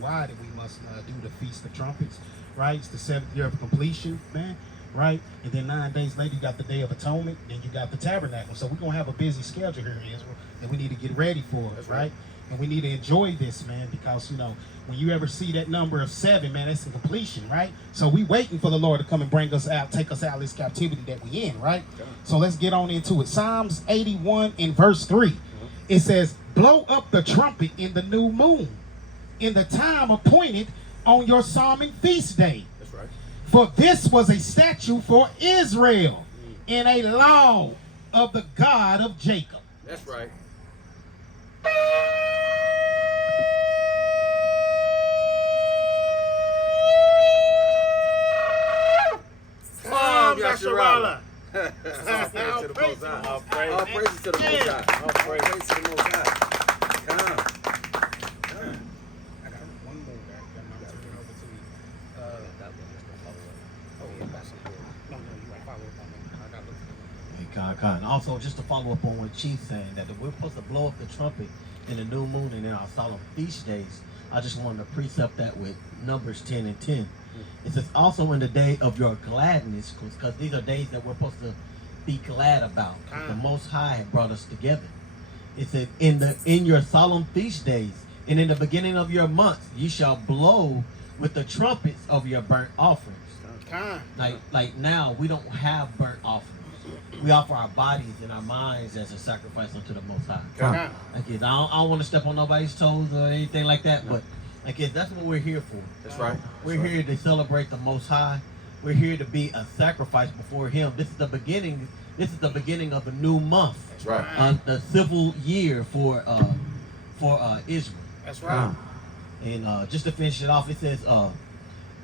why that we must do the Feast of Trumpets, right? It's the 7th year of completion, man, right? And then 9 days later, you got the Day of Atonement, then you got the Tabernacle. So we're going to have a busy schedule here in Israel that we need to get ready for, right? And we need to enjoy this, man, because, you know, when you ever see that number of 7, man, that's in completion, right? So we waiting for the Lord to come and bring us out, take us out of this captivity that we in, right? So let's get on into it. Psalms 81 in verse 3. It says, blow up the trumpet in the new moon, in the time appointed on your psalming feast day. That's right. For this was a statute for Israel and a law of the God of Jacob. That's right. Yasharala. All praises to the Most High. All praises to the Most High. Come. I got one more back. I'm turning over to you. No, you want to follow up on me. I got to look at Con. Also, just to follow up on what Chief's saying, that we're supposed to blow up the trumpet in the new moon and in our solemn feast days. I just wanted to precept that with Numbers 10 and 10. It says also in the day of your gladness, because these are days that we're supposed to be glad about. The Most High had brought us together. It says in your solemn feast days and in the beginning of your months, ye shall blow with the trumpets of your burnt offerings. Like now, we don't have burnt offerings. We offer our bodies and our minds as a sacrifice unto the Most High. Like I don't want to step on nobody's toes or anything like that, but like that's what we're here for. That's right. We're here to celebrate the Most High. We're here to be a sacrifice before Him. This is the beginning. This is the beginning of a new month. That's right. The civil year for Israel. That's right. And just to finish it off, it says,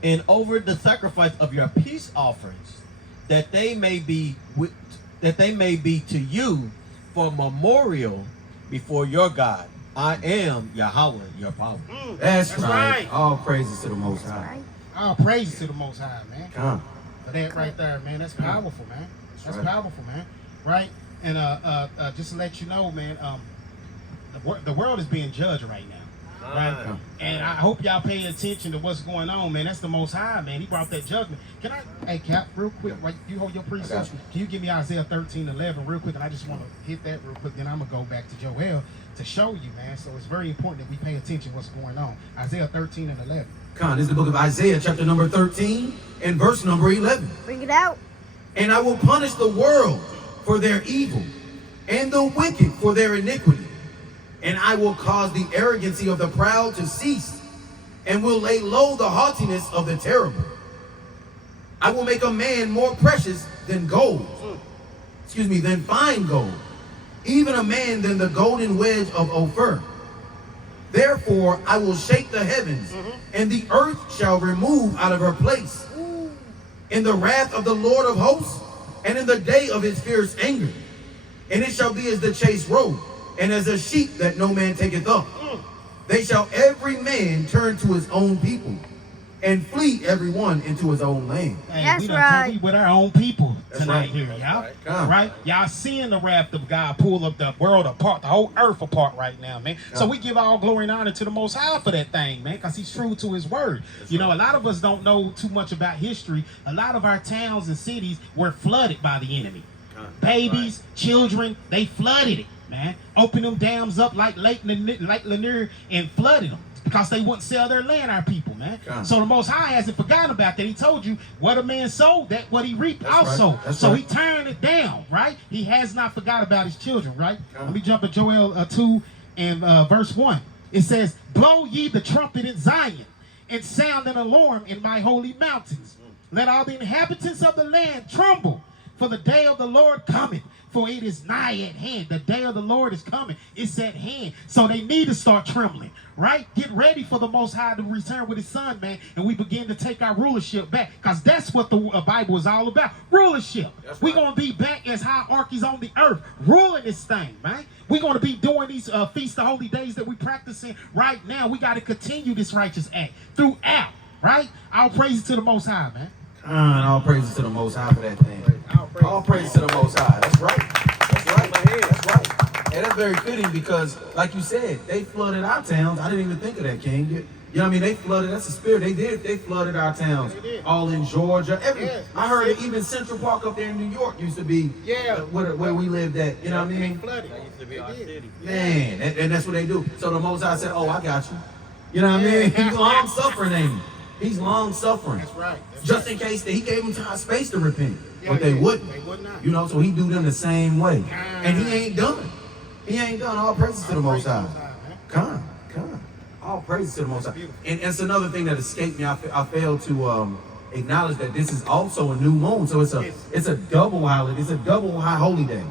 and over the sacrifice of your peace offerings, that they may be to you for memorial before your God. I am Yahweh, your power. That's right. All praises to the Most High. All praises to the Most High, man. Come. For that right there, man. That's powerful, man. That's powerful, man. Right? And just to let you know, man, the world is being judged right now. Right? And I hope y'all pay attention to what's going on, man. That's the Most High, man. He brought that judgment. Can I, hey, Cap, real quick, right, you hold your precept. Can you give me Isaiah 13:11 real quick? And I just want to hit that real quick. Then I'm going to go back to Joel to show you, man. So it's very important that we pay attention to what's going on. Isaiah 13 and 11. Con, this is the book of Isaiah, chapter number 13 and verse number 11. Bring it out. And I will punish the world for their evil and the wicked for their iniquity. And I will cause the arrogancy of the proud to cease, and will lay low the haughtiness of the terrible. I will make a man more precious than gold, than fine gold, even a man than the golden wedge of Ophir. Therefore I will shake the heavens, and the earth shall remove out of her place. In the wrath of the Lord of hosts, and in the day of his fierce anger. And it shall be as the chase road, and as a sheep that no man taketh up. They shall every man turn to his own people, and flee every one into his own land. Hey, That's we done right. we with our own people tonight right. here, That's y'all. right. Right? Y'all seeing the wrath of God pull up the world apart, the whole earth apart right now, man. So we give all glory and honor to the Most High for that thing, man, because he's true to his word. You know, a lot of us don't know too much about history. A lot of our towns and cities were flooded by the enemy. Babies, children, they flooded it, man. Opened them dams up like Lake Lanier and flooded them because they wouldn't sell their land, our people, man. So the Most High hasn't forgotten about that. He told you what a man sowed, that what he reaped also. So he turned it down, right? He has not forgot about his children, right? Let me jump to Joel 2 and verse 1. It says, blow ye the trumpet in Zion, and sound an alarm in my holy mountains. Let all the inhabitants of the land tremble, for the day of the Lord cometh, for it is nigh at hand. The day of the Lord is coming. It's at hand. So they need to start trembling, right? Get ready for the Most High to return with his son, man, and we begin to take our rulership back, because that's what the Bible is all about, rulership. We're going to be back as hierarchies on the earth, ruling this thing, man. We're going to be doing these feasts of holy days that we're practicing right now. We got to continue this righteous act throughout, right? All praises to the Most High, man. All praises to the Most High for that thing. All praises to the Most High. That's right. That's right. That's right. And that's very fitting because, like you said, they flooded our towns. I didn't even think of that, King. You know what I mean? They flooded, that's the spirit. They flooded our towns. All in Georgia. I heard that even Central Park up there in New York used to be where we lived at. You know what I mean? That used to be our city. Man, and that's what they do. So the Most High said, oh, I got you. You know what I mean? He's long suffering, ain't he? He's long suffering. That's right. Just in case he gave them time space to repent. But they wouldn't. They would not. You know, so he do them the same way. And he ain't done. He ain't done. All praises to the Most High. Come. All praises to the Most High. And it's another thing that escaped me. I failed to acknowledge that this is also a new moon. So it's a double holiday. It's a double high holy day.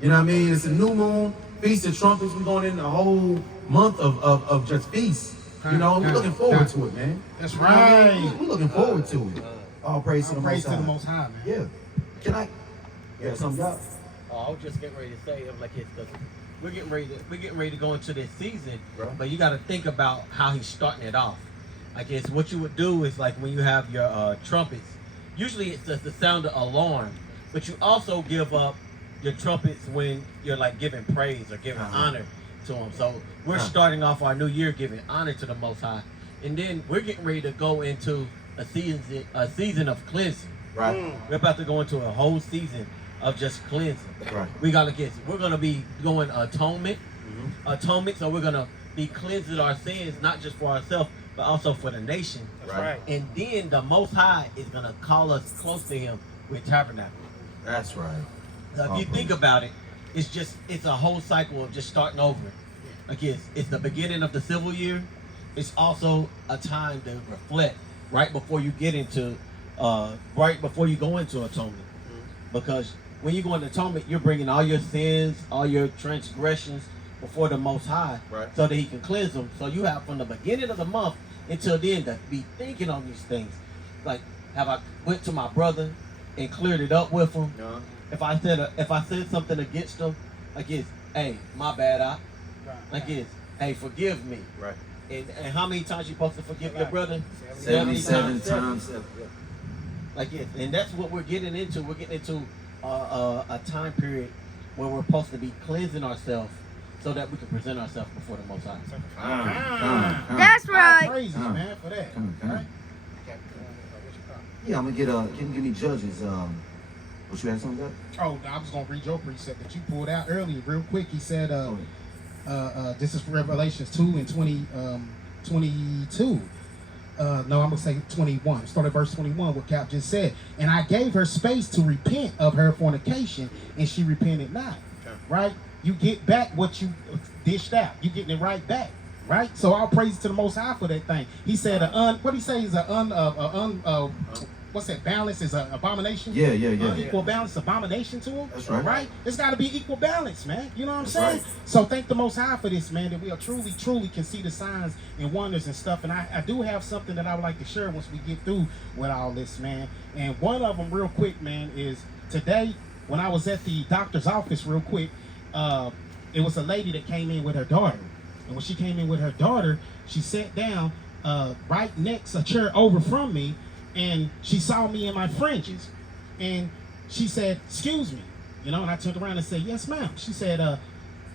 You know what I mean? It's a new moon, Feast of Trumpets. We're going in the whole month of just feasts. You know, we're looking forward to it, man. That's You know what I mean? right. We're looking forward to it. All praise to the Praise Most to the High. Most High, man. Yeah. Can I? Yeah, something else? I was just getting ready to say, I'm like, we're getting ready to go into this season, Right. but you got to think about how he's starting it off. I guess what you would do is like when you have your trumpets, usually it's just the sound of alarm, but you also give up your trumpets when you're like giving praise or giving honor to him. So we're starting off our new year giving honor to the Most High, and then we're getting ready to go into a season of cleansing. Right. We're about to go into a whole season of just cleansing. Right. We're gonna be doing atonement. So we're gonna be cleansing our sins, not just for ourselves, but also for the nation. That's right. And then the Most High is gonna call us close to Him with tabernacle. That's right. So if you think about it, it's a whole cycle of just starting over. Again, it's the beginning of the civil year. It's also a time to reflect right before you get into, right before you go into atonement, because when you go into atonement, you're bringing all your sins, all your transgressions before the Most High, so that He can cleanse them. So you have from the beginning of the month until then to be thinking on these things. Like, have I went to my brother and cleared it up with him? If I said something against him, like it's, hey, my bad, like it's, hey, forgive me. Right. And how many times you supposed to forgive your brother? 77 times. Like it, and that's what we're getting into. We're getting into a time period where we're supposed to be cleansing ourselves so that we can present ourselves before the Most High. That's All right. praises, man, for that. Right? Yeah, I'm gonna get can you give me Judges? What you had something about? Oh, I was gonna read your precept that you pulled out earlier, real quick. He said, this is Revelations 2 and 22. No, I'm gonna say 21. Start at verse 21. What Cap just said. And I gave her space to repent of her fornication, and she repented not. Right? You get back what you dished out. You getting it right back. Right? So all praise to the Most High for that thing. He said, what he say is what's that? Balance is an abomination. Yeah. Equal balance, abomination to him. That's right. Right? It's got to be equal balance, man. You know what I'm That's saying? right. So thank the Most High for this, man. That we are truly can see the signs and wonders and stuff. And I do have something that I would like to share once we get through with all this, man. And one of them, real quick, man, is today when I was at the doctor's office, real quick. It was a lady that came in with her daughter, and when she came in with her daughter, she sat down right next a chair over from me. And she saw me in my fringes, and she said, "Excuse me," you know. And I turned around and said, "Yes, ma'am." She said,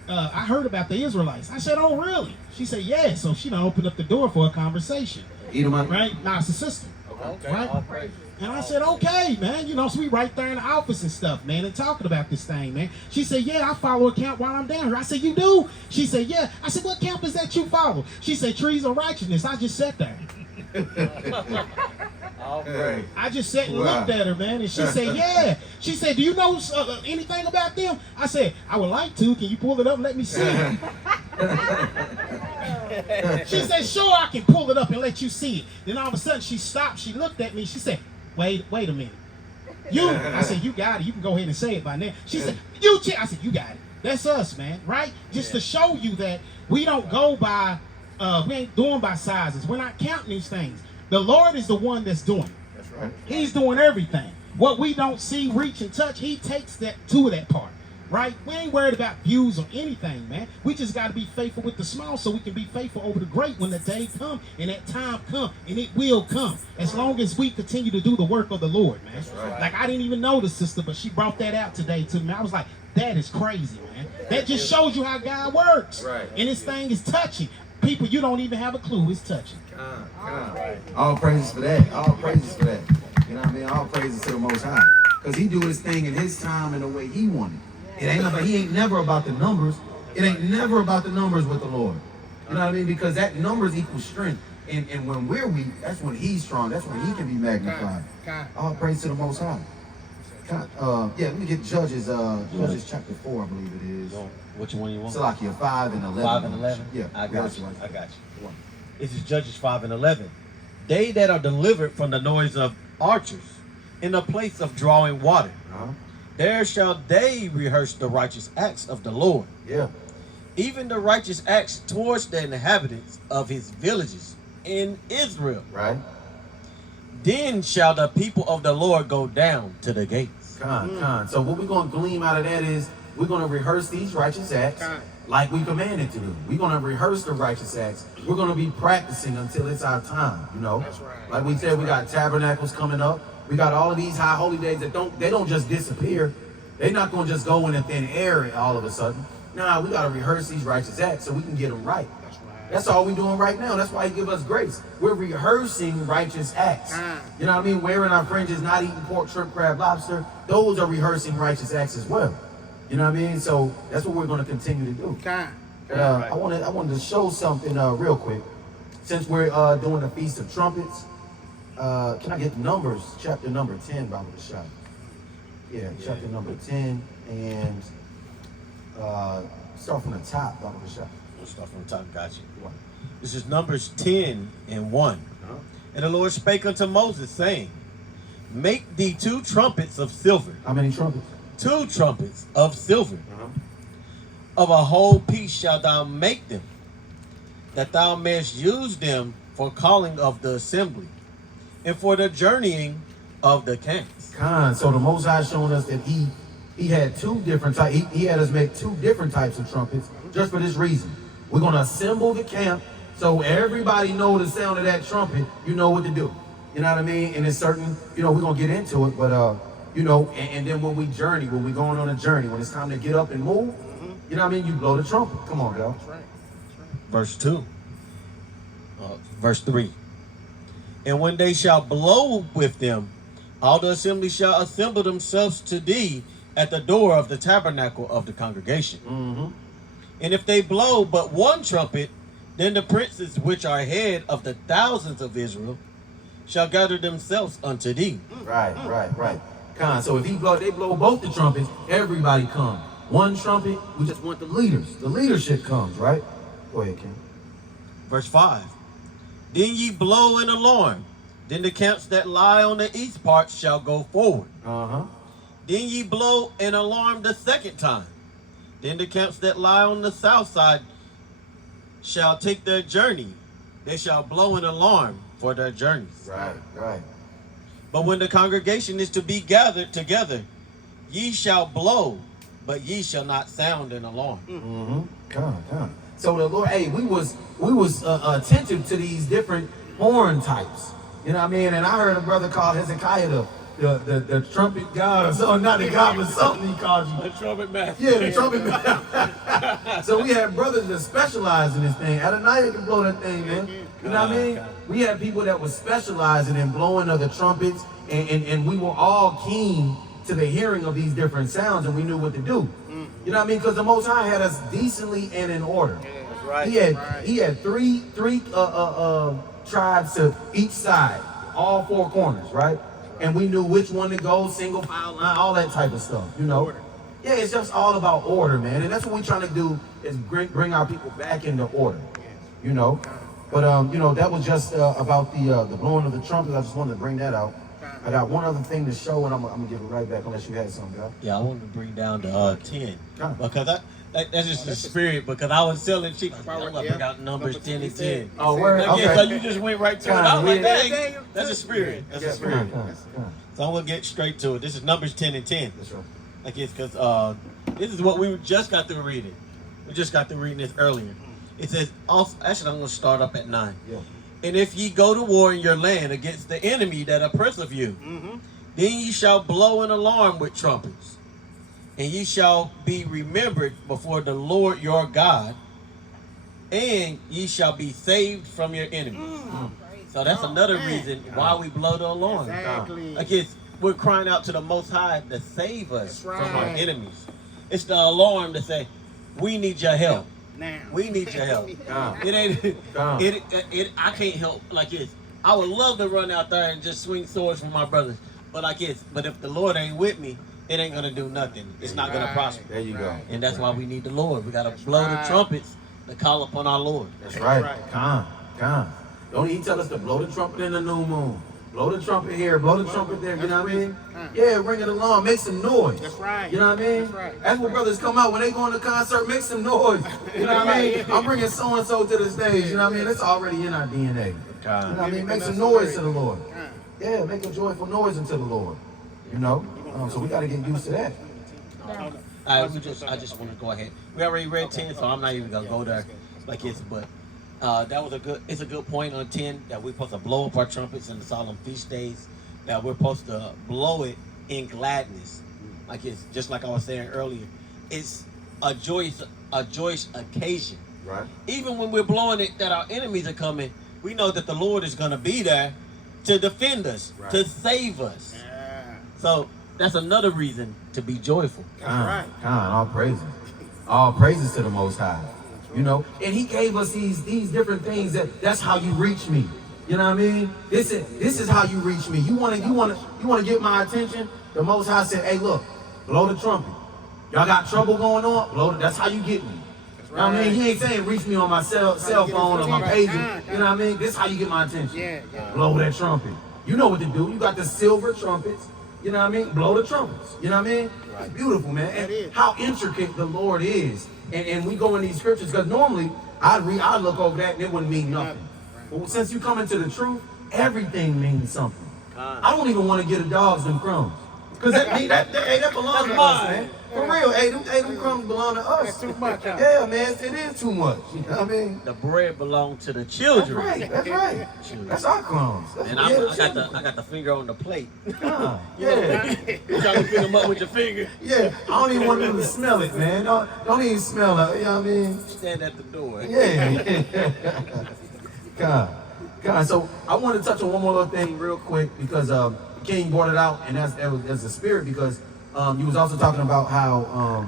"I heard about the Israelites." I said, "Oh, really?" She said, "Yeah." So she done opened up the door for a conversation. Edomite. Right? Nah, it's a sister. Okay. Right? And I said, "Okay, man. You know, so we right there in the office and stuff, man, and talking about this thing, man." She said, "Yeah, I follow a camp while I'm down here." I said, "You do?" She said, "Yeah." I said, "What camp is that you follow?" She said, "Trees of Righteousness." I just sat there. I just sat and looked at her, man, and she said, "Yeah." She said, "Do you know anything about them?" I said, "I would like to. Can you pull it up and let me see it?" She said, "Sure, I can pull it up and let you see it." Then all of a sudden, she stopped. She looked at me. She said, wait a minute. You?" I said, "You got it. You can go ahead and say it by now." She said, "You check." I said, "You got it. That's us, man, right?" Just to show you that we don't go by, we ain't doing by sizes. We're not counting these things. The Lord is the one that's doing it. That's right. He's doing everything. What we don't see, reach, and touch, He takes that to that part, right? We ain't worried about views or anything, man. We just got to be faithful with the small so we can be faithful over the great when the day come and that time come, and it will come as long as we continue to do the work of the Lord, man. Right. Like, I didn't even know the sister, but she brought that out today to me. I was like, that is crazy, man. That just shows you how God works. Right. And this thing is touchy. people you don't even have a clue is touching. All praises for that. All praises for that. You know what I mean? All praises to the Most High. Because he do his thing in his time and the way he wanted. He ain't never about the numbers. It ain't never about the numbers with the Lord. You know what I mean? Because that numbers equals strength. And when we're weak, that's when he's strong. That's when he can be magnified. All praise to the Most High. Let me get Judges chapter 4, I believe it is. Which one you want? Salakia 5 and 11. 5 and 11? Yeah, I got you. This is Judges 5 and 11. They that are delivered from the noise of archers in the place of drawing water, there shall they rehearse the righteous acts of the Lord. Yeah. Even the righteous acts towards the inhabitants of his villages in Israel. Right. Then shall the people of the Lord go down to the gates. So what we're going to glean out of that is we're going to rehearse these righteous acts like we commanded to do. We're going to rehearse the righteous acts. We're going to be practicing until it's our time, you know. That's right. Like we said, we got tabernacles coming up. We got all of these high holy days that don't just disappear. They're not going to just go in a thin air all of a sudden. Nah, we got to rehearse these righteous acts so we can get them right. That's all we're doing right now. That's why he give us grace. We're rehearsing righteous acts. You know what I mean? Wearing our fringes, not eating pork, shrimp, crab, lobster. Those are rehearsing righteous acts as well. You know what I mean? So that's what we're going to continue to do. I wanted to show something real quick. Since we're doing the Feast of Trumpets, can I get Numbers, chapter number 10, Bible the shot? Yeah, chapter number 10, and start from the top, Bible the shot. We'll start from the top, got you. This is Numbers 10 and 1. And the Lord spake unto Moses, saying, Make thee 2 trumpets of silver. How many trumpets? 2 trumpets of silver. Of a whole piece shalt thou make them, that thou mayest use them for calling of the assembly, and for the journeying of the camps. So the Most High showing us that he had 2 different types. He had us make 2 different types of trumpets just for this reason. We're going to assemble the camp so everybody know the sound of that trumpet. You know what to do. You know what I mean? And it's certain, you know, we're going to get into it, but you know, and then when we journey, when we're going on a journey, when it's time to get up and move, you know what I mean? You blow the trumpet. Come on, girl. Verse 2. Verse 3. And when they shall blow with them, all the assembly shall assemble themselves to thee at the door of the tabernacle of the congregation. And if they blow but 1 trumpet, then the princes which are head of the thousands of Israel shall gather themselves unto thee. Right. So if they blow both the trumpets, everybody comes. 1 trumpet, we just want the leaders. The leadership comes, right? Go ahead, Ken. Verse 5. Then ye blow an alarm. Then the camps that lie on the east part shall go forward. Then ye blow an alarm the 2nd time. Then the camps that lie on the south side shall take their journey. They shall blow an alarm for their journeys. Right. But when the congregation is to be gathered together, ye shall blow, but ye shall not sound an alarm. So the Lord, we was attentive to these different horn types. You know what I mean? And I heard a brother call Hezekiah the trumpet god or something. Not the god, but something he called you. The trumpet master. Yeah, the trumpet master. So we had brothers that specialize in this thing. Adonai can blow that thing, man. You know what I mean? We had people that were specializing in blowing of the trumpets, and we were all keen to the hearing of these different sounds, and we knew what to do. You know what I mean? Because the Most High had us decently and in order. That's right. He had three tribes to each side, all 4 corners, right? And we knew which one to go, single file line, all that type of stuff, you know? Order. Yeah, it's just all about order, man. And that's what we're trying to do, is bring our people back into order, you know? But, you know, that was just about the blowing of the trumpets. I just wanted to bring that out. I got one other thing to show, and I'm going to give it right back unless you had something, guys. Yeah, I wanted to bring down the 10. Because that's just the spirit. Because I was telling Chief, I'm going to bring out Numbers 10 and 10. Oh, word? Okay. Okay. So you just went right to it. I was like, dang, that's a spirit. That's a spirit. Come. So I'm going to get straight to it. This is Numbers 10 and 10. That's right. Like it's because this is what we just got through reading. We just got through reading this earlier. It says, also, actually, I'm going to start up at 9. Yeah. And if ye go to war in your land against the enemy that oppresseth you, then ye shall blow an alarm with trumpets, and ye shall be remembered before the Lord your God and ye shall be saved from your enemies. So that's another reason why we blow the alarm. Exactly. Like we're crying out to the Most High to save us That's from our right. enemies. It's the alarm to say, we need your help. Now. We need your help. It ain't. I can't help like this. I would love to run out there and just swing swords for my brothers, but but if the Lord ain't with me, it ain't gonna do nothing. It's not gonna prosper. There you go. And that's why we need the Lord. We gotta blow the trumpets to call upon our Lord. That's right. Come. Don't he tell us to blow the trumpet in the new moon? Blow the trumpet here, blow the trumpet there, you know what I mean? Yeah, ring it along, make some noise. That's right. You know what I mean? That's right. That's what brothers come out when they go in the concert, make some noise. You know what I mean? I'm bringing so-and-so to the stage, you know what I mean? It's already in our DNA. You know what I mean? Make some noise to the Lord. Yeah, make a joyful noise unto the Lord. You know? So we got to get used to that. I just want to go ahead. We already read 10, so I'm not even gonna go there like this. But that was it's a good point on 10 that we're supposed to blow up our trumpets in the solemn feast days. That we're supposed to blow it in gladness, like it's just like I was saying earlier. It's a joyous occasion. Right. Even when we're blowing it, that our enemies are coming, we know that the Lord is gonna be there to defend us, to save us. Yeah. So that's another reason to be joyful. Right. All praises. All praises to the Most High. You know, and he gave us these different things that's how you reach me. You know what I mean? This is how you reach me. You want to get my attention? The Most High said, "Hey, look, blow the trumpet. Y'all got trouble going on? Blow it. That's how you get me." You know what I mean? He ain't saying reach me on my cell phone or my pager. You know what I mean? This is how you get my attention. Yeah. Blow that trumpet. You know what to do. You got the silver trumpets. You know what I mean? Blow the trumpets. You know what I mean? It's beautiful, man. And how intricate the Lord is. And we go in these scriptures because normally I'd look over that and it wouldn't mean nothing. But since you come into the truth, everything means something. I don't even want to get a dog's them crumbs. Because that belongs to us, man. For real, them crumbs belong to us. That's too much. Yeah, man, it is too much. You know what I mean? The bread belongs to the That's children. right. That's our crumbs. And I got the finger on the plate. Yeah. You try to pick them up with your finger. Yeah, I don't even want them to smell it, man. Don't even smell it. You know what I mean? Stand at the door. Yeah. God. So I want to touch on one more little thing real quick because King brought it out, and that's the spirit because you was also talking about how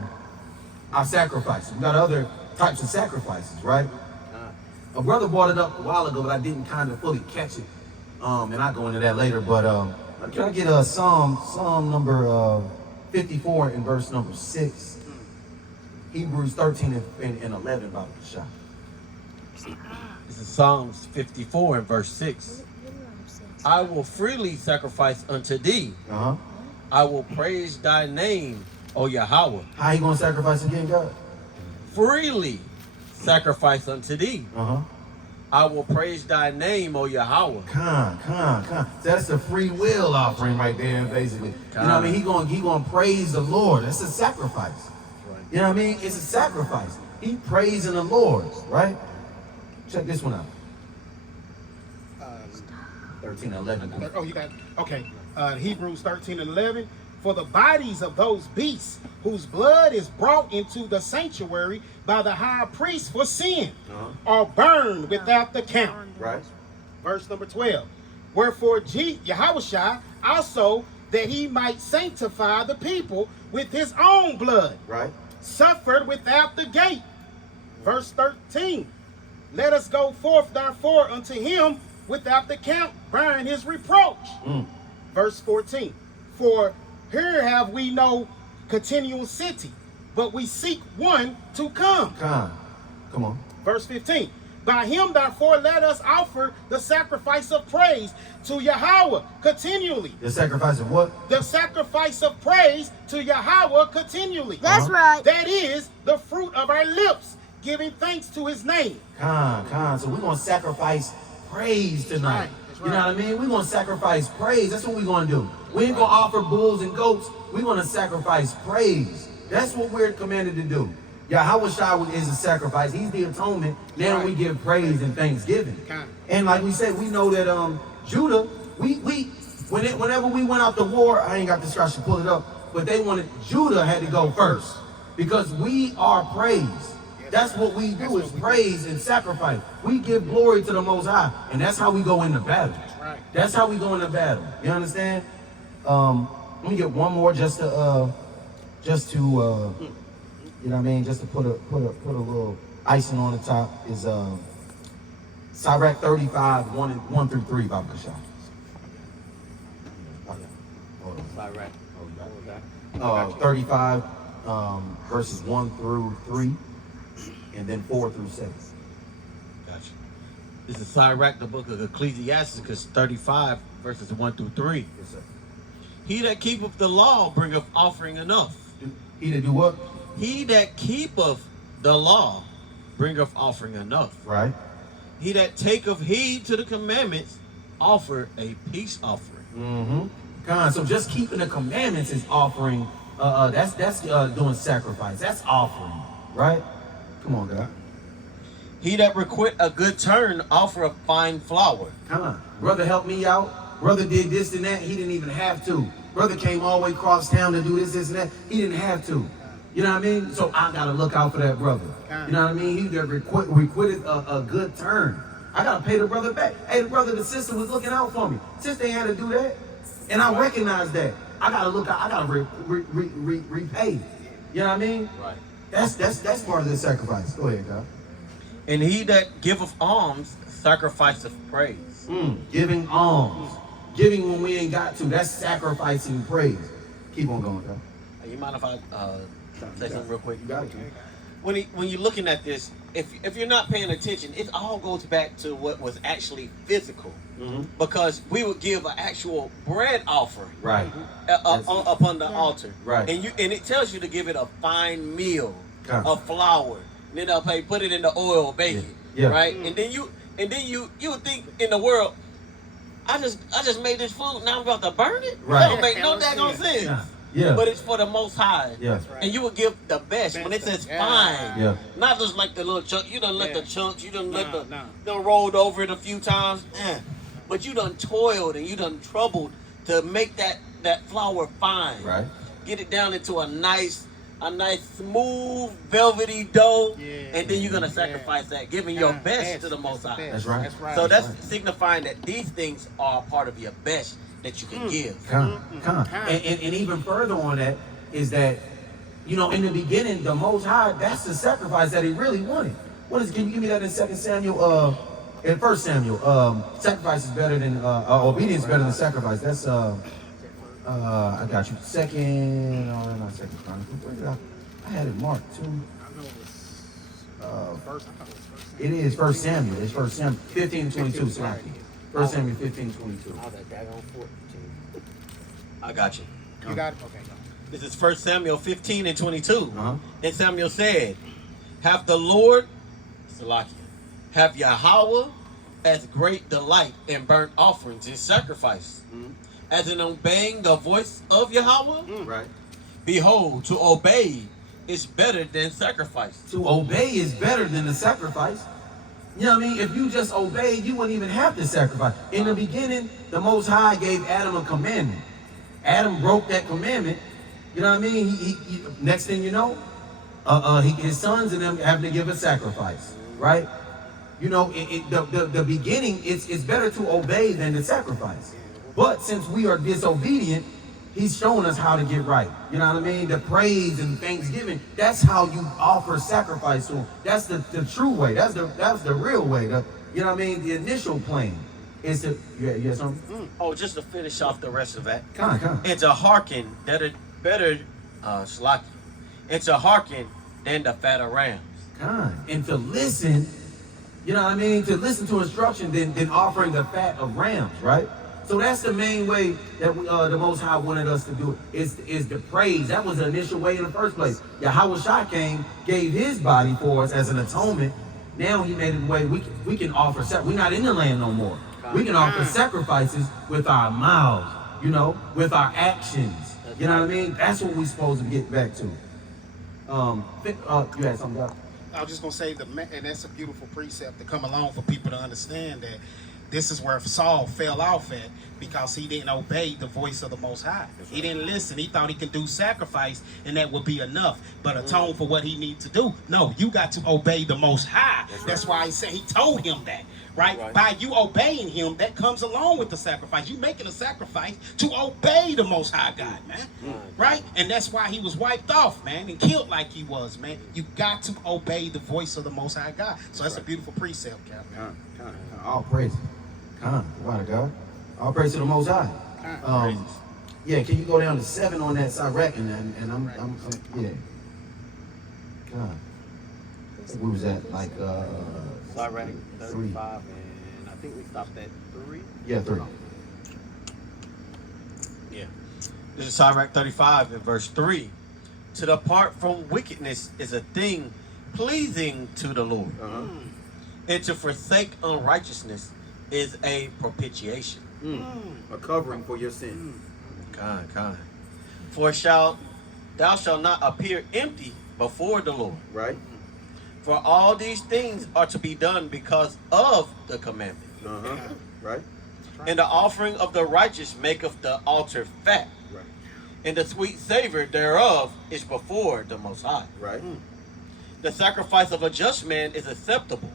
our sacrifices. We got other types of sacrifices, right? A brother brought it up a while ago, but I didn't kind of fully catch it. And I'll go into that later. But can I get a Psalm number 54 and verse number 6? Hebrews 13 and 11 about the shot. This is Psalms 54 and verse 6. I will freely sacrifice unto thee. I will praise thy name, O Yahweh. How you gonna sacrifice again, God? Freely sacrifice unto thee. I will praise thy name, O Yahweh. Come. That's the free will offering right there, basically. You know what I mean? He gonna praise the Lord. That's a sacrifice. Right. You know what I mean? It's a sacrifice. He praising the Lord, right? Check this one out. 13 and 11. Oh, you got okay. Hebrews 13 and 11. For the bodies of those beasts whose blood is brought into the sanctuary by the high priest for sin are burned without the count. Right. Verse number 12. Wherefore Yahushua also, that he might sanctify the people with his own blood, Right. suffered without the gate. Verse 13. Let us go forth therefore unto him without the count, bearing his reproach. Verse 14. For here have we no continual city, but we seek one to come. Come on. Verse 15. By him therefore let us offer the sacrifice of praise to Yahweh continually. The sacrifice of what? The sacrifice of praise to Yahweh continually. That's right. That is the fruit of our lips, giving thanks to his name. So we're gonna sacrifice praise tonight. That's You know what I mean? We're gonna sacrifice praise. That's what we're gonna do. We ain't gonna offer bulls and goats. We're gonna sacrifice praise. That's what we're commanded to do. Yahweh is a sacrifice. He's the atonement. Now we give praise and thanksgiving. And like we said, we know that Judah, whenever we went out to war, I ain't got this, I should pull it up, but they wanted Judah had to go first because we are praise. That's what we do is praise and sacrifice. We give glory to the Most High, and that's how we go into battle. That's right. That's how we go into battle. You understand? Let me get one more just to you know what I mean, just to put a little icing on the top is Sirach 35, 1 through 3, Baba Kasha. Sirach. 35, verses 1 through 3, and then 4 through 7. Gotcha. This is Sirach, the book of Ecclesiasticus 35, verses 1 through 3. Yes, sir. He that keepeth the law bringeth offering enough. He that do what? He that keepeth the law bringeth offering enough. Right. He that taketh heed to the commandments offer a peace offering. Mm-hmm. So just keeping the commandments is offering. That's doing sacrifice. That's offering, right? Come on, God. He that requite a good turn offer a fine flour. Come on, brother, help me out. Brother did this and that. He didn't even have to. Brother came all the way across town to do this and that. He didn't have to. You know what I mean? So I gotta look out for that brother. You know what I mean? He that requited a good turn. I gotta pay the brother back. Hey, the brother, the sister was looking out for me. Sister ain't had to do that, and I recognize that. I gotta look out. I gotta repay. You know what I mean? Right. That's part of the sacrifice. Go ahead, God. And he that giveth alms sacrificeth praise. Giving alms. Giving when we ain't got to. That's sacrificing praise. Keep on going, God. Hey, you mind if I say something real quick? You got it, King. When you're looking at this, if you're not paying attention, it all goes back to what was actually physical. Because we would give an actual bread offering Right. upon the altar. Right. And it tells you to give it a fine meal Okay. of flour. And then they'll put it in the oil, bake it. Yeah. Right? And then you would think in the world, I just made this food, now I'm about to burn it? Right. That don't make no daggone sense. Yeah. But it's for the Most High. Yeah. And you would give the best. When it says fine, Yeah. not just like the little chunk. You done let the chunks, you done let No, the, no. done rolled over it a few times. But you done toiled and you done troubled to make that flour fine. Right. Get it down into a nice smooth velvety dough, Yeah. and then you're gonna sacrifice that, giving your best to the Most High. That's right. That's right. So that's signifying that these things are part of your best that you can give. Come. And even further on that is that, you know, in the beginning, the Most High, that's the sacrifice that he really wanted. What is, can you give me that in 2 Samuel? In 1 Samuel, sacrifice is better than, obedience is better than sacrifice. That's, I got you. Not Second Chronicles. Where did I had it marked too. I know it's first. I thought it was first. It is 1 Samuel. It's 1 Samuel 15:22. Sorry. 1 Samuel 15:22. I got you. You got it? Okay, go. This is 1 Samuel 15 and 22. Uh-huh. And Samuel said, have the Lord, Salakia, have Yahweh as great delight in burnt offerings and sacrifice, as in obeying the voice of Yahweh? Right. Behold, to obey is better than sacrifice. To obey is better than the sacrifice. You know what I mean? If you just obeyed, you wouldn't even have to sacrifice. In the beginning, the Most High gave Adam a commandment. Adam broke that commandment. You know what I mean? He next thing you know, his sons and them having to give a sacrifice, right? You know, the beginning, it's better to obey than to sacrifice. But since we are disobedient, he's showing us how to get right. You know what I mean? The praise and thanksgiving, that's how you offer sacrifice to him. That's the true way. That's the real way. You know what I mean? The initial plan is to, you have something? Oh, just to finish off the rest of that. Come on. And to hearken, better, Salakia, and to hearken than the fat of rams. And to listen, you know what I mean? To listen to instruction than offering the fat of rams, right? So that's the main way that the Most High wanted us to do it, is the praise. That was the initial way in the first place. Yahweh Shai came, gave his body for us as an atonement. Now he made it a way we can offer, we're not in the land no more. We can offer sacrifices with our mouths, you know, with our actions. You know what I mean? That's what we're supposed to get back to. You had something, Doc? I was just gonna say and that's a beautiful precept to come along for people to understand that This is where Saul fell off at because he didn't obey the voice of the Most High. He didn't listen. He thought he could do sacrifice and that would be enough. But atone for what he needs to do. No, you got to obey the Most High. That's why he said he told him that. Right? By you obeying him, that comes along with the sacrifice. You making a sacrifice to obey the Most High God, man. Right? And that's why he was wiped off, man, and killed like he was, man. You got to obey the voice of the Most High God. So that's a beautiful precept, Captain. All praise. Why to God? All praise to the Most High. Yeah, can you go down to 7 on that Sirach and I'm yeah. God. We was at like Sirach 35, and I think we stopped at 3. Yeah, 3. Yeah. This is Sirach 35 in verse 3. To depart from wickedness is a thing pleasing to the Lord. And to forsake unrighteousness is a propitiation. A covering for your sin. Kind. For thou shalt not appear empty before the Lord. Right? For all these things are to be done because of the commandment. Right? And the offering of the righteous maketh the altar fat. Right. And the sweet savor thereof is before the Most High. Right? The sacrifice of a just man is acceptable,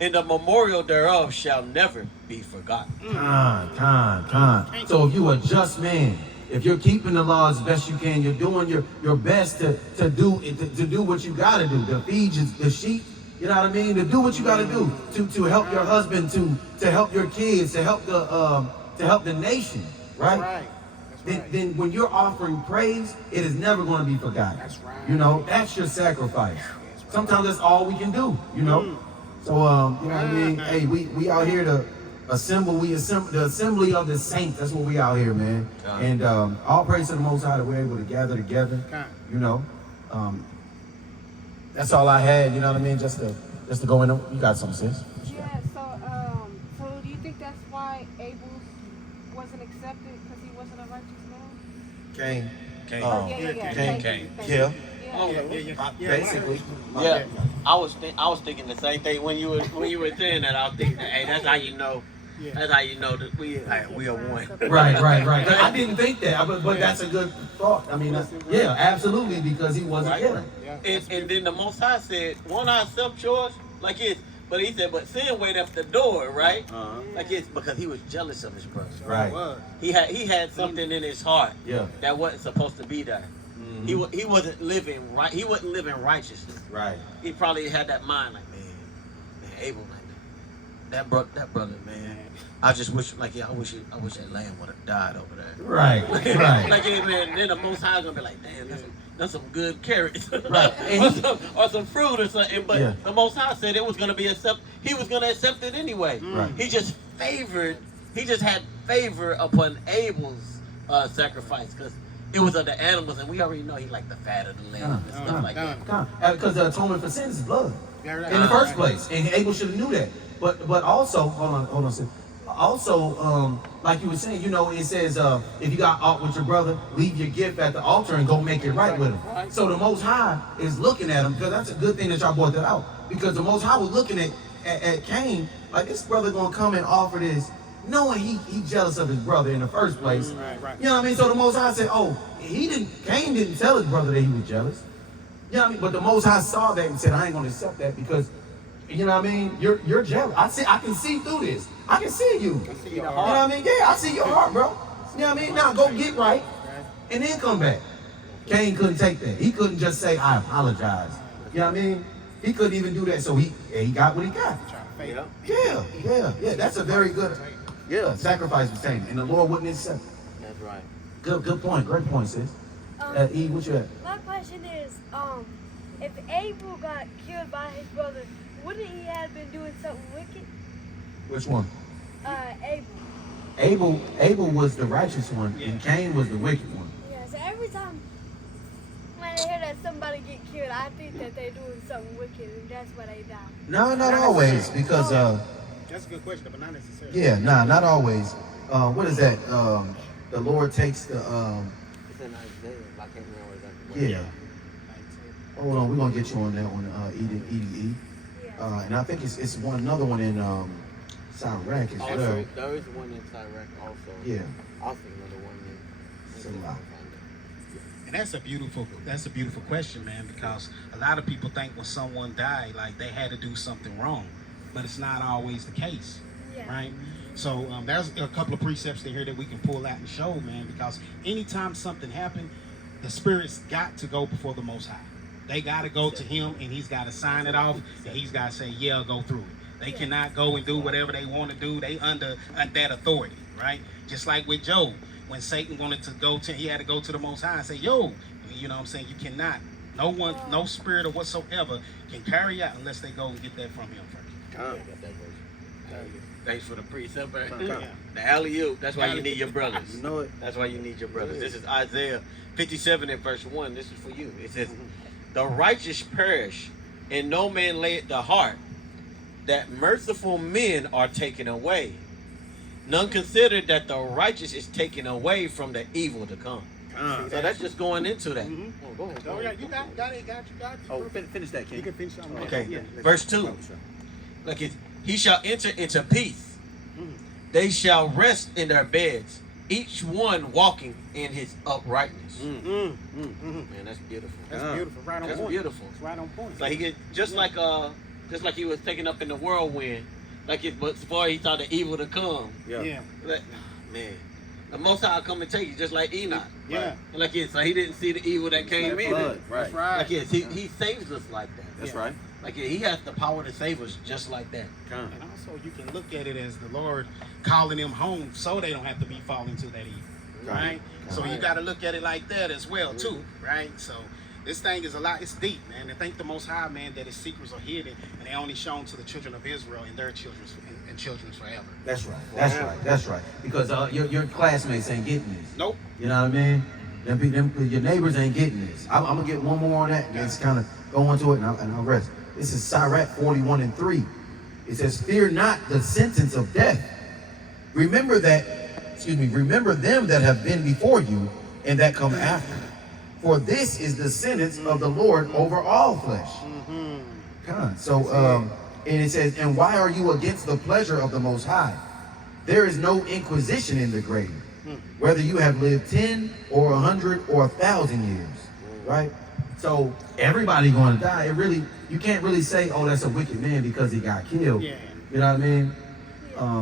and the memorial thereof shall never be forgotten. Time. So if you a just man, if you're keeping the law as best you can, you're doing your best to do what you gotta do, to feed the sheep, you know what I mean? To do what you gotta do, to help your husband, to help your kids, to help the nation, right? Then when you're offering praise, it is never going to be forgotten. That's right. You know, that's your sacrifice. Sometimes that's all we can do, you know. So you know what I mean? Hey, we out here to assemble, the assembly of the saints. That's what we out here, man. And all praise to the Most High that we're able to gather together. You know, that's all I had. You know what I mean? Just to go in. You got something, sis? Yeah. So do you think that's why Abel wasn't accepted because he wasn't a righteous man? Cain. Cain. Yeah. Basically. Yeah, I was thinking the same thing when you were saying that. I was thinking, hey, that's how you know. That's how you know that we are one. Right. I didn't think that, but that's a good thought. I mean, yeah, absolutely, because he wasn't killing. And then the Most High said, "Won't I accept yours?" Like it's, but he said, "But sin wait at the door," right? Like it's because he was jealous of his brother. Right. He had something in his heart Yeah. that wasn't supposed to be there. He wasn't living right. He wasn't living righteously. Right. He probably had that mind like, man, Abel, like that brother, man. I just wish, like, yeah, I wish that lamb would have died over there. Right. Like, hey, man, then the Most High gonna be like, damn, that's some good carrots, Right. or some fruit or something. But the Most High said it was gonna be He was gonna accept it anyway. Right. He just had favor upon Abel's sacrifice because it was of the animals, and we already know he liked the fat of the lamb and stuff like that. Because the atonement for sins is blood in the first place, and Abel should have knew that. But also, hold on, sis. Also, like you were saying, you know, it says if you got aught with your brother, leave your gift at the altar and go make it right with him. So the Most High is looking at him, because that's a good thing that y'all brought that out, because the Most High was looking at Cain like, this brother gonna come and offer this, knowing he jealous of his brother in the first place. Right. You know what I mean? So the Most High said, oh, Cain didn't tell his brother that he was jealous. You know what I mean? But the Most High saw that and said, I ain't gonna accept that because, you know what I mean? You're jealous. I can see through this. I can see you. You know what I mean? Yeah, I see your heart, bro. You know what I mean? Now go get right and then come back. Cain couldn't take that. He couldn't just say, I apologize. You know what I mean? He couldn't even do that. So he got what he got. Yeah. That's a very good sacrifice was taken, and the Lord wouldn't accept it. That's right. Good point. Great point, sis. E, what you at? My question is, if Abel got killed by his brother, wouldn't he have been doing something wicked? Which one? Abel. Abel was the righteous one, and Cain was the wicked one. Yeah, so every time when I hear that somebody get killed, I think that they're doing something wicked, and that's why they die. No, not always, because That's a good question, but not necessarily. not always. What is that? The Lord takes the It's in Isaiah. I can't remember exactly. yeah. Hold on, we're gonna get you on that one. E. Yeah. And I think it's another one in Sirach as Also, well. there is one in Iraq also. Yeah. I think another one in. It's a lot. And that's a beautiful question, man, because a lot of people think when someone died, like they had to do something wrong, but it's not always the case, Yeah. right? So there's a couple of precepts in here that we can pull out and show, man, because anytime something happened, the spirits got to go before the Most High. They got to go to him, and he's got to sign it off, and he's got to say, yeah, go through it. They cannot go and do whatever they want to do. They under that authority, right? Just like with Job. When Satan wanted to go to, he had to go to the Most High and say, yo, you know what I'm saying? You cannot. No one, no spirit or whatsoever can carry out unless they go and get that from him first. Thanks for the precept. Yeah. The alley-oop. That's why you need your brothers. You know it. That's why you need your brothers. This is Isaiah 57 and verse 1. This is for you. It says, the righteous perish, and no man lay at the heart, that merciful men are taken away. None consider that the righteous is taken away from the evil to come. So that's just going into that. Mhm. Oh, go ahead. Oh, yeah, you got it. Oh, finish that, You King. can finish on that. Okay. Yeah. Verse 2. Like it, he shall enter into peace. Mhm. They shall rest in their beds, each one walking in his uprightness. Mm-hmm. Man, that's beautiful. That's beautiful. Right on That's point. beautiful. It's right on point. Like he get just like he was taken up in the whirlwind, like it but before he saw the evil to come. Yeah. Like, man, the Most High will come and take you just like Enoch. Yeah. Like it, so he didn't see the evil that came in. That's right. Like yes, he saves us like that. That's right. Like he has the power to save us just like that. And also you can look at it as the Lord calling them home so they don't have to be falling to that evil, right? So you got to look at it like that as well too, right? So this thing is a lot, it's deep, man. And thank the Most High, man, that his secrets are hidden and they only shown to the children of Israel and their children's and children's forever. That's right. That's right. That's right. Because your classmates ain't getting this. Nope. You know what I mean? Your neighbors ain't getting this. I'm gonna get one more on that and just kind of go into it and I'll rest. This is Sirach 41 and 3. It says, fear not the sentence of death. Remember them that have been before you and that come after. For this is the sentence of the Lord over all flesh. So, and it says, and why are you against the pleasure of the Most High? There is no inquisition in the grave, whether you have lived 10 or 100 or 1,000 years, right? So everybody going to die. You can't really say, oh, that's a wicked man because he got killed. Yeah. You know what I mean?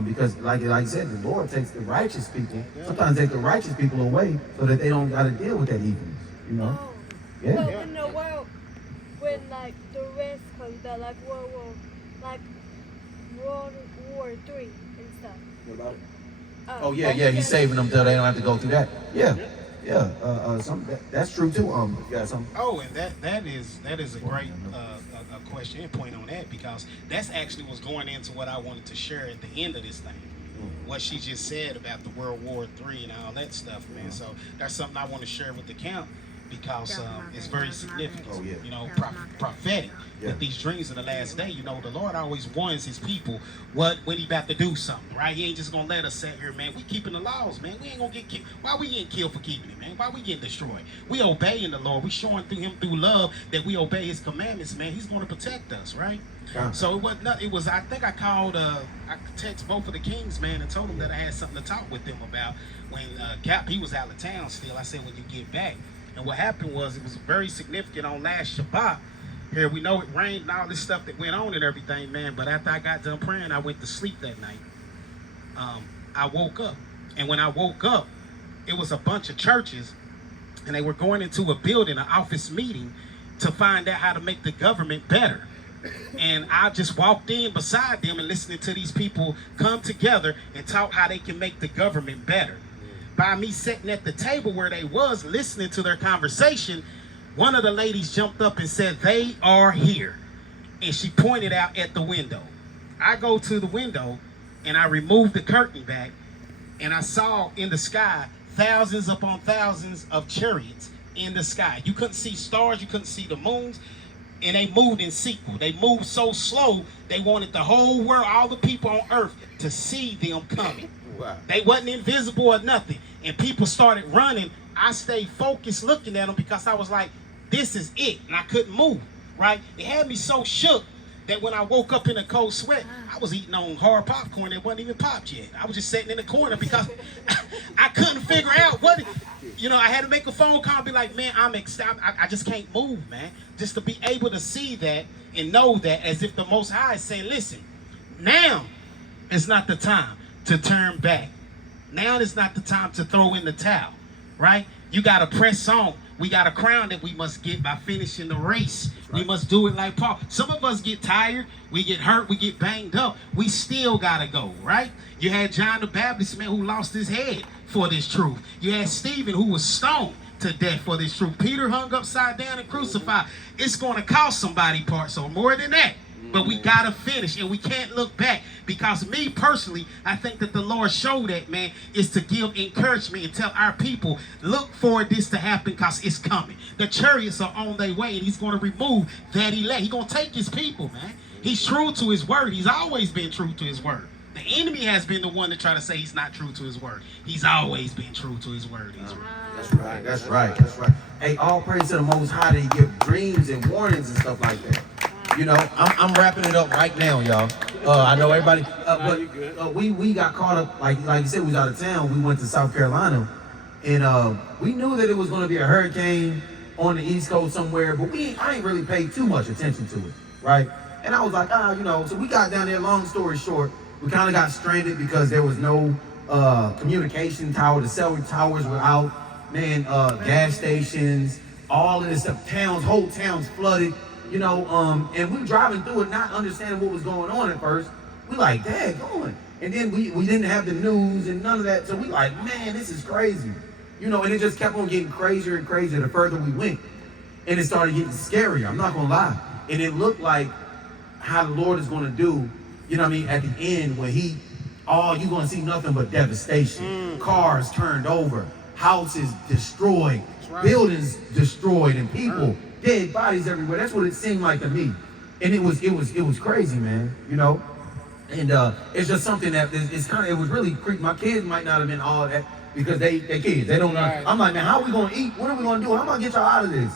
Because like I said, the Lord takes the righteous people, sometimes take the righteous people away so that they don't got to deal with that evilness, you know? Oh. Yeah. But in the world, when like the rest comes back, like World War III and stuff. What about it? Oh yeah, he's saving them so they don't have to go through that. Yeah. That's true too. You got something? Oh, and that is a great a question and point on that, because that's actually what's going into what I wanted to share at the end of this thing. What she just said about the World War III and all that stuff, man. So that's something I want to share with the camp, because it's very significant. Oh, yeah. You know, prophetic. Yeah. With these dreams of the last day, you know, the Lord always warns his people when he about to do something, right? He ain't just gonna let us sit here, man. We keeping the laws, man. We ain't gonna get killed. Why we getting killed for keeping it, man? Why we getting destroyed? We obeying the Lord. We showing through him through love that we obey his commandments, man. He's gonna protect us, right? So it wasn't nothing. It was, I think I called, I text both of the kings, man, and told them that I had something to talk with them about when Cap, he was out of town still. I said, when you get back. And what happened was, it was very significant on last Shabbat. Here, we know it rained and all this stuff that went on and everything, man. But after I got done praying, I went to sleep that night. I woke up. And when I woke up, it was a bunch of churches. And they were going into a building, an office meeting, to find out how to make the government better. And I just walked in beside them and listening to these people come together and talk how they can make the government better. By me sitting at the table where they was listening to their conversation, one of the ladies jumped up and said, "They are here." And she pointed out at the window. I go to the window and I removed the curtain back, and I saw in the sky thousands upon thousands of chariots in the sky. You couldn't see stars, you couldn't see the moons, and they moved in sequel. They moved so slow, they wanted the whole world, all the people on earth, to see them coming. Wow. They wasn't invisible or nothing. And people started running. I stayed focused looking at them because I was like, this is it. And I couldn't move, right? It had me so shook that when I woke up in a cold sweat, I was eating on hard popcorn that wasn't even popped yet. I was just sitting in the corner because I couldn't figure out what, I had to make a phone call and be like, man, I just can't move, man. Just to be able to see that and know that as if the Most High is saying, listen, now it's not the time to turn back. Now is not the time to throw in the towel, right? You got to press on. We got a crown that we must get by finishing the race. Right. We must do it like Paul. Some of us get tired, we get hurt, we get banged up. We still got to go, right? You had John the Baptist, man, who lost his head for this truth. You had Stephen, who was stoned to death for this truth. Peter hung upside down and crucified. It's going to cost somebody parts, or more than that. But we got to finish, and we can't look back, because me personally, I think that the Lord showed that, man, is to give encouragement and tell our people, look for this to happen because it's coming. The chariots are on their way, and he's going to remove that elect. He's going to take his people, man. He's true to his word. He's always been true to his word. The enemy has been the one to try to say he's not true to his word. He's always been true to his word. That's right. That's right. That's right. Hey, all praise to the Most High that he give dreams and warnings and stuff like that. I'm wrapping it up right now, y'all. I know everybody, but we got caught up, like you said, we was out of town. We went to South Carolina, and we knew that it was going to be a hurricane on the East Coast somewhere, but I ain't really paid too much attention to it, right? And I was like, so we got down there. Long story short, we kind of got stranded because there was no communication tower. The cell towers were out, man. Gas stations, all of this stuff. Whole towns flooded. And we were driving through it, not understanding what was going on at first. We like, dad, going. And then we didn't have the news and none of that. So we like, man, this is crazy. And it just kept on getting crazier and crazier the further we went. And it started getting scarier, I'm not gonna lie. And it looked like how the Lord is gonna do, at the end when you're gonna see nothing but devastation. Cars turned over, houses destroyed, buildings destroyed, and people dead bodies everywhere. That's what it seemed like to me, and it was crazy, man. And it's just something that it was really creepy. My kids might not have been all that because they kids. They don't know. Right. I'm like, man, how are we gonna eat? What are we gonna do? How am I gonna get y'all out of this?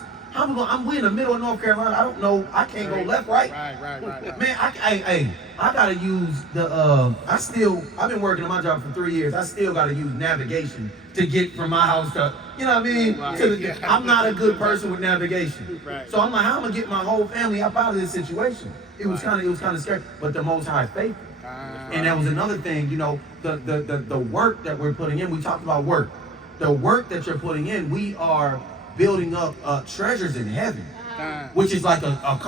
We in the middle of North Carolina. I don't know. I can't go left, right. Right. Man, I gotta use the. I've been working on my job for 3 years. I still gotta use navigation to get from my house to, what I mean? Right. I'm not a good person with navigation. Right. So I'm like, how am I gonna get my whole family up out of this situation? It was kind of scary. But the Most High is faithful. And that was another thing, the work that we're putting in. We talked about work. The work that you're putting in, we are building up treasures in heaven, which is like a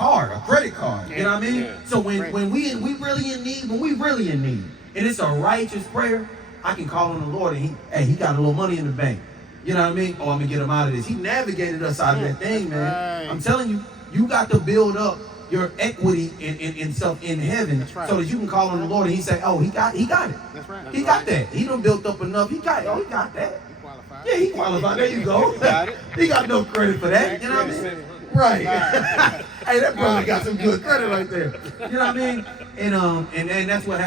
credit card. You know what I mean? Yeah. So when we really in need, and it's a righteous prayer, I can call on the Lord and he got a little money in the bank. You know what I mean? Oh, I'm gonna get him out of this. He navigated us out of that thing, man. Right. I'm telling you, you got to build up your equity in stuff in heaven, so that you can call on the Lord and he say, oh, he got it. That's right. He got that. He done built up enough. He got that. Yeah, he qualified. There you go. He got no credit for that. You know what I mean? Right. Hey, that brother got some good credit right there. You know what I mean? And that's what happened.